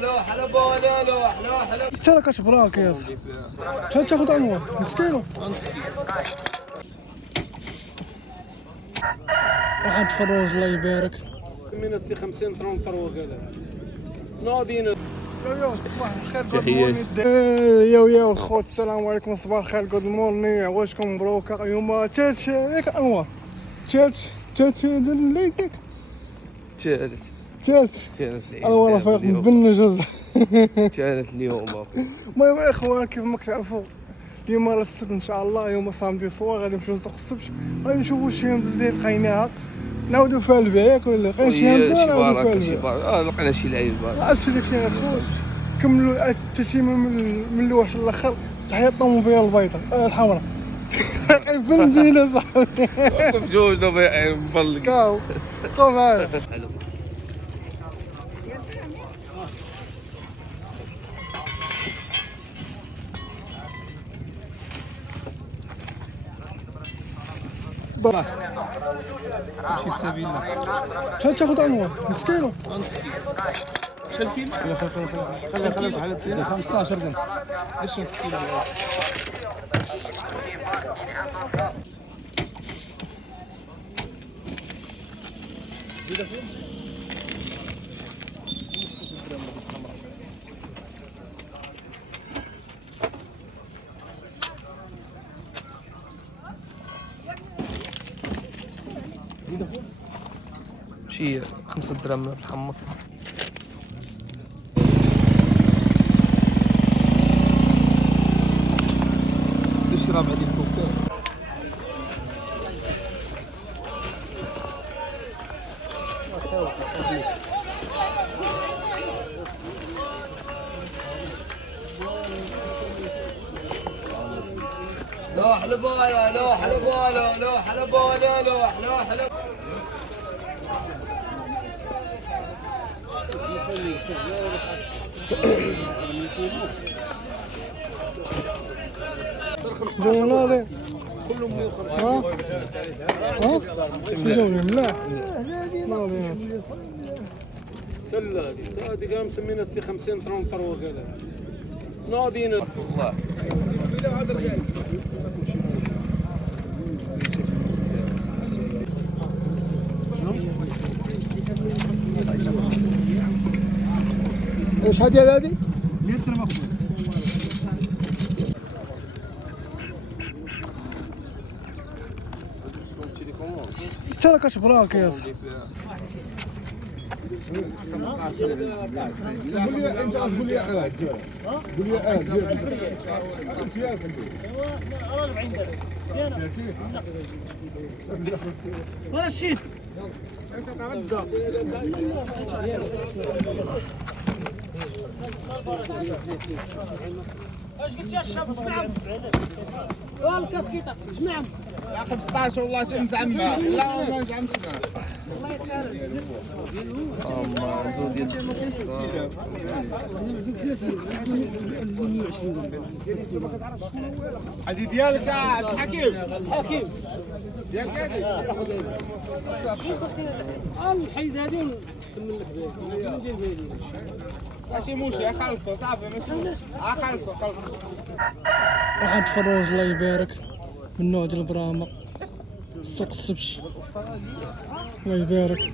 لو حلب ولا لو حلب. ترى كتبراك يا صاحبي. شحال تاخذ عنوان؟ نص كيلو. واحد فروج الله يبارك. من السي 50 طرونطر وكذا ناضيين. يو صباح الخير جود مورنينغ. يو خوت السلام عليكم صباح الخير جود مورنينغ. عواشكم مبروك اليوم تشالش ياك انور تشالش ليك تشالش انور رفيق بالنجاز كانت اليوم المهم الاخوان كيف ما كتعرفوا اليوم راه السبت ان شاء الله يوم صامدي صوار غادي نمشيو لسوق السبت غادي نشوفوا شي همزه ديال لقيناها نعاودوا فيها البيع ياك ولا لقينا شي همزه نعاودوا فيها البيع. لقينا شي لعيب عرفتي داكشي يا خوت كملوا التشيمه من الاول للاخر تحية الطوموبيل البيضاء الحمراء باقي في الجينه صاحبي بجوج دابا مبلق كاو معايا. ماشي في سبيل الله. شحال تاخذ عنوان؟ نص كيلو. شحال كيلو؟ خلي بحال 15 درهم. ليش نص كيلو؟ شي 5 دراهم محمص. ايش رابع ديال الكوكتيل؟ لو حلب ولا لو حلب ولا لو حلب ولا لو حلب. جولة كلهم 150. جولة ملاح. هذه كاع مسمينا السي 50 طرونطر وكذا ناضيين والله. ايش هذه 100 درهم اخويا. ترى كتبراك يا صاحبي. رشيد اش قلت يا الشاب جمعهم والكاسكيطه جمعهم لا 15 والله تنزعمها لا ما نزعمش الله يسهل. هذه ديالك الحكيم ديالك هذه الحيد هذه ونكمل لك بها ندير بها ماشي مشكل خلصوا صافي ماشي خلصوا واحد فروج الله يبارك من النوع ديال البرامة سوق السبش الله يبارك.